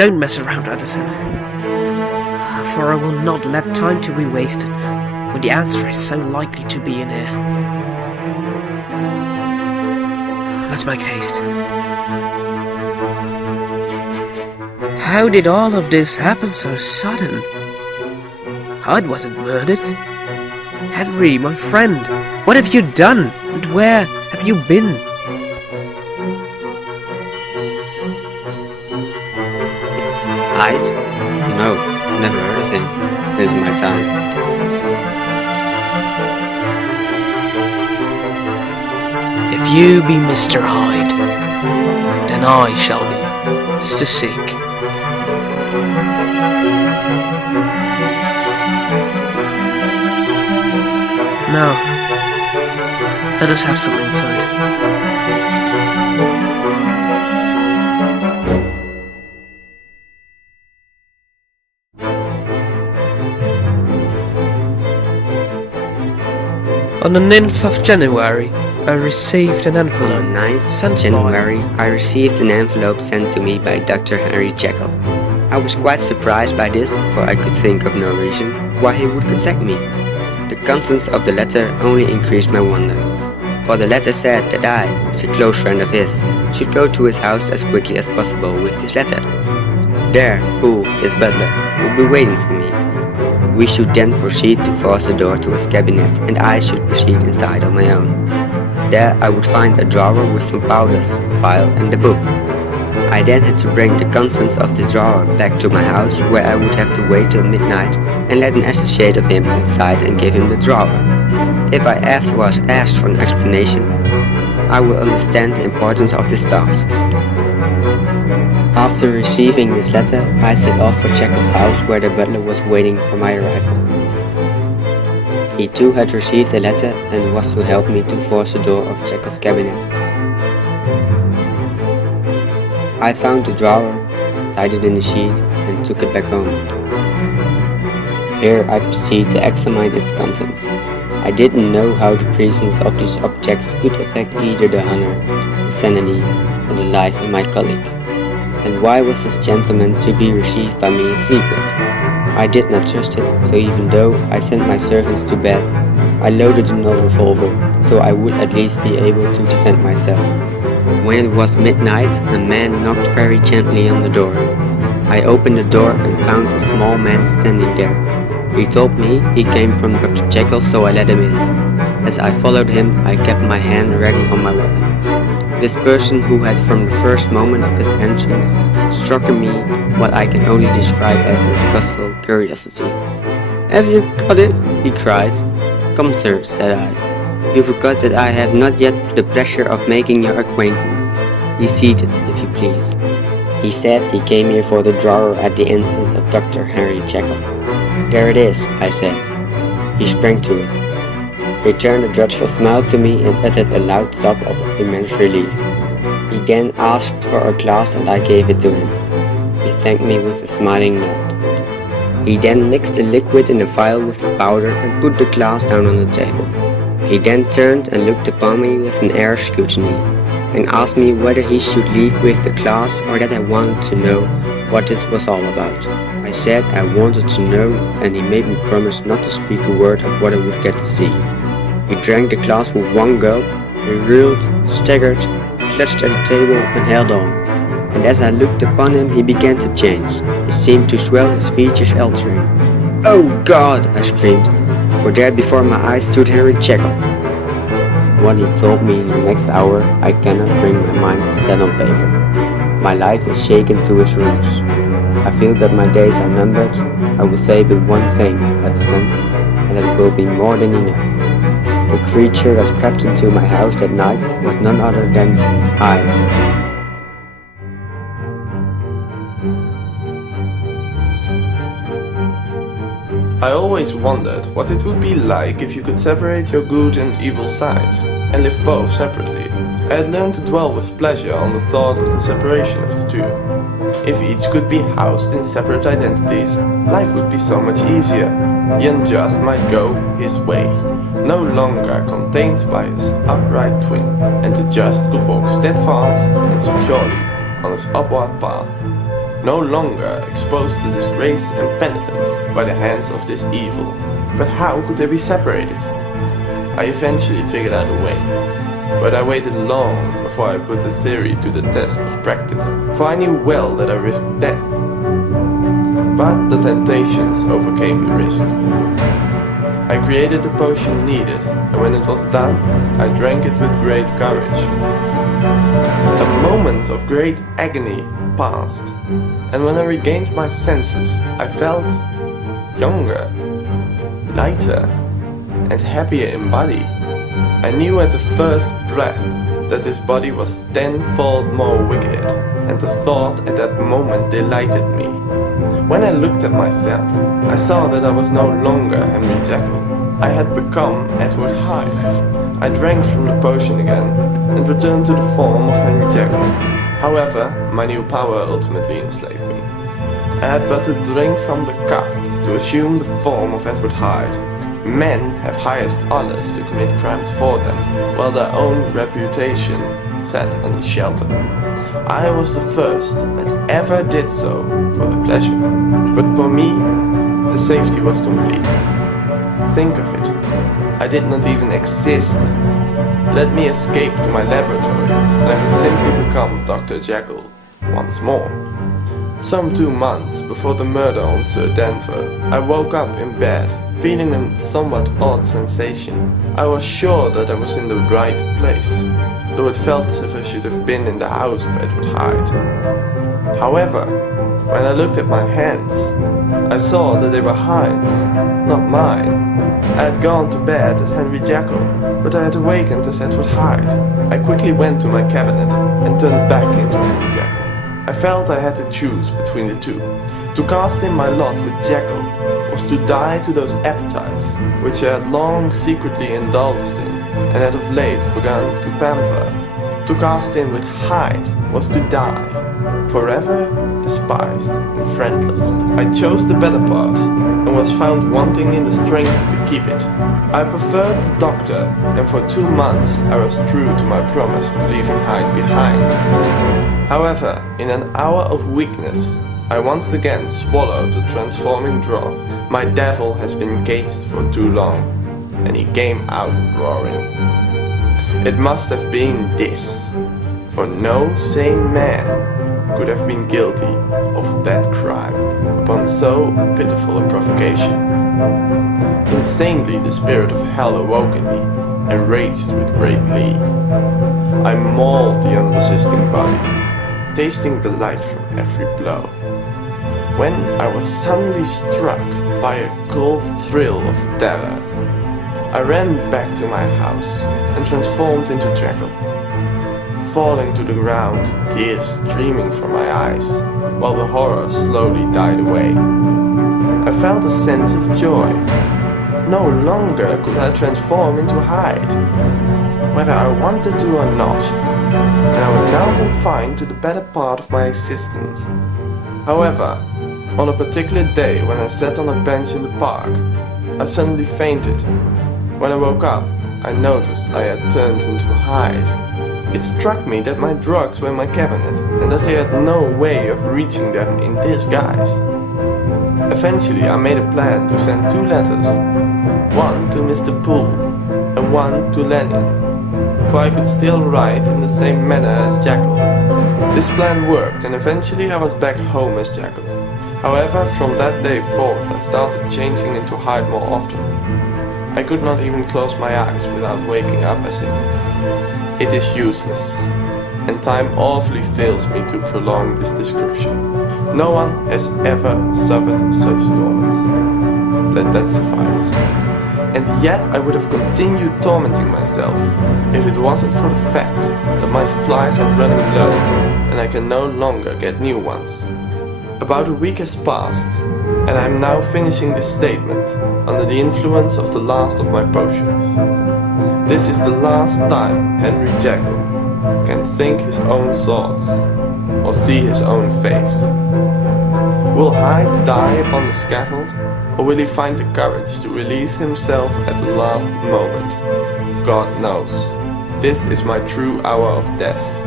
Don't mess around, Addison. For I will not let time to be wasted when the answer is so likely to be in here. Let's make haste. How did all of this happen so sudden? Hyde wasn't murdered. Henry, my friend, what have you done? And where have you been? Hyde? No, never heard of him since my time. If you be Mr. Hyde, then I shall be Mr. Sick. Now, let us have some insight. On the 9th of January, I received an envelope. On the 9th of sent January, I received an envelope sent to me by Dr. Henry Jekyll. I was quite surprised by this, for I could think of no reason why he would contact me. The contents of the letter only increased my wonder, for the letter said that I, as a close friend of his, should go to his house as quickly as possible with this letter. There, Poole, his butler, would be waiting for me. We should then proceed to force the door to his cabinet, and I should proceed inside on my own. There I would find a drawer with some powders, a file and a book. I then had to bring the contents of the drawer back to my house, where I would have to wait till midnight and let an associate of him inside and give him the drawer. If I afterwards asked for an explanation, I will understand the importance of this task. After receiving this letter, I set off for Jekyll's house, where the butler was waiting for my arrival. He too had received the letter and was to help me to force the door of Jekyll's cabinet. I found the drawer, tied it in the sheet, and took it back home. Here I proceeded to examine its contents. I didn't know how the presence of these objects could affect either the honor, the sanity, or the life of my colleague. And why was this gentleman to be received by me in secret? I did not trust it, so even though I sent my servants to bed, I loaded another revolver, so I would at least be able to defend myself. When it was midnight, a man knocked very gently on the door. I opened the door and found a small man standing there. He told me he came from Dr. Jekyll, so I let him in. As I followed him, I kept my hand ready on my weapon. This person, who had from the first moment of his entrance struck in me what I can only describe as disgustful curiosity. "Have you got it?" he cried. "Come, sir," said I. "You forgot that I have not yet the pleasure of making your acquaintance. Be seated, if you please." He said he came here for the drawer at the instance of Dr. Henry Jekyll. "There it is," I said. He sprang to it. He turned a dreadful smile to me and uttered a loud sob of immense relief. He then asked for a glass and I gave it to him. He thanked me with a smiling nod. He then mixed the liquid in the vial with the powder and put the glass down on the table. He then turned and looked upon me with an air of scrutiny, and asked me whether he should leave with the glass or that I wanted to know what this was all about. I said I wanted to know, and he made me promise not to speak a word of what I would get to see. He drank the glass with one gulp, he reeled, staggered, clutched at the table and held on. And as I looked upon him, he began to change. He seemed to swell, his features altering. "Oh God!" I screamed, for there before my eyes stood Henry Jekyll. What he told me in the next hour, I cannot bring my mind to set on paper. My life is shaken to its roots. I feel that my days are numbered. I will say but one thing, Hudson, and that will be more than enough. The creature that crept into my house that night was none other than Hyde. I always wondered what it would be like if you could separate your good and evil sides, and live both separately. I had learned to dwell with pleasure on the thought of the separation of the two. If each could be housed in separate identities, life would be so much easier. The unjust might go his way, no longer contained by his upright twin, and the just could walk steadfast and securely on his upward path. no longer exposed to disgrace and penitence by the hands of this evil. But how could they be separated? I eventually figured out a way, but I waited long before I put the theory to the test of practice, for I knew well that I risked death. But the temptations overcame the risk. I created the potion needed, and when it was done, I drank it with great courage. A moment of great agony passed, and when I regained my senses, I felt younger, lighter, and happier in body. I knew at the first breath that this body was tenfold more wicked, and the thought at that moment delighted me. When I looked at myself, I saw that I was no longer Henry Jekyll. I had become Edward Hyde. I drank from the potion again, and returned to the form of Henry Jekyll. However, my new power ultimately enslaved me. I had but to drink from the cup to assume the form of Edward Hyde. Men have hired others to commit crimes for them, while their own reputation sat under shelter. I was the first that ever did so for the pleasure. But for me, the safety was complete. Think of it, I did not even exist. Let me escape to my laboratory, and I would simply become Dr. Jekyll once more. Some 2 months before the murder on Sir Danver, I woke up in bed, feeling a somewhat odd sensation. I was sure that I was in the right place, though it felt as if I should have been in the house of Edward Hyde. However, when I looked at my hands, I saw that they were Hyde's, not mine. I had gone to bed as Henry Jekyll, but I had awakened as Edward Hyde. I quickly went to my cabinet and turned back into Henry Jekyll. I felt I had to choose between the two. To cast in my lot with Jekyll was to die to those appetites which I had long secretly indulged in and had of late begun to pamper. To cast in with Hyde was to die, forever despised and friendless. I chose the better part and was found wanting in the strength to keep it. I preferred the doctor, and for 2 months I was true to my promise of leaving Hyde behind. However, in an hour of weakness, I once again swallowed the transforming draught. My devil has been caged for too long, and he came out roaring. It must have been this, for no sane man could have been guilty of that crime upon so pitiful a provocation. Insanely the spirit of hell awoke in me, and raged with great glee. I mauled the unresisting body, tasting delight from every blow, when I was suddenly struck by a cold thrill of terror. I ran back to my house and transformed into Jekyll, falling to the ground, tears streaming from my eyes, while the horror slowly died away. I felt a sense of joy. No longer could I transform into Hyde, whether I wanted to or not, and I was now confined to the better part of my existence. However, on a particular day when I sat on a bench in the park, I suddenly fainted. When I woke up, I noticed I had turned into Hyde. It struck me that my drugs were in my cabinet, and that they had no way of reaching them in this guise. Eventually, I made a plan to send 2 letters, one to Mr. Poole and one to Lenin, for I could still write in the same manner as Jekyll. This plan worked, and eventually I was back home as Jekyll. However, from that day forth, I started changing into Hyde more often. I could not even close my eyes without waking up as him. It is useless, and time awfully fails me to prolong this description. No one has ever suffered such torments. Let that suffice. And yet I would have continued tormenting myself if it wasn't for the fact that my supplies are running low and I can no longer get new ones. About a week has passed, and I am now finishing this statement under the influence of the last of my potions. This is the last time Henry Jekyll can think his own thoughts or see his own face. Will Hyde die upon the scaffold, or will he find the courage to release himself at the last moment? God knows. This is my true hour of death.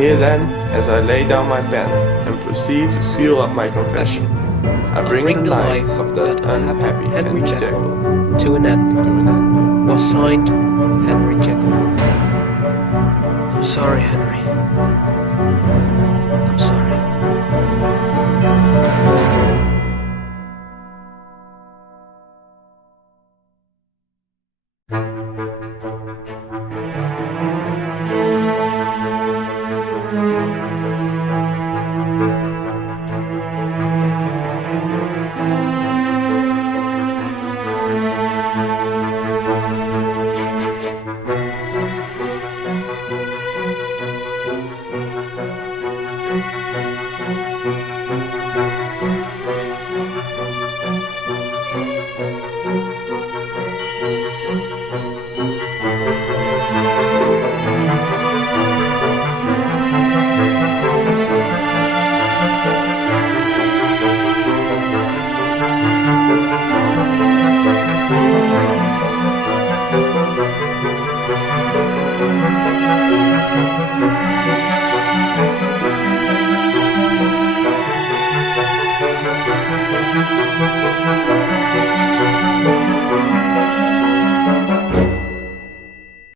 Here then, as I lay down my pen and proceed to seal up my confession, I bring the life of that unhappy Henry Jekyll to an end. Was signed, Henry Jekyll. I'm sorry, Henry. I'm sorry.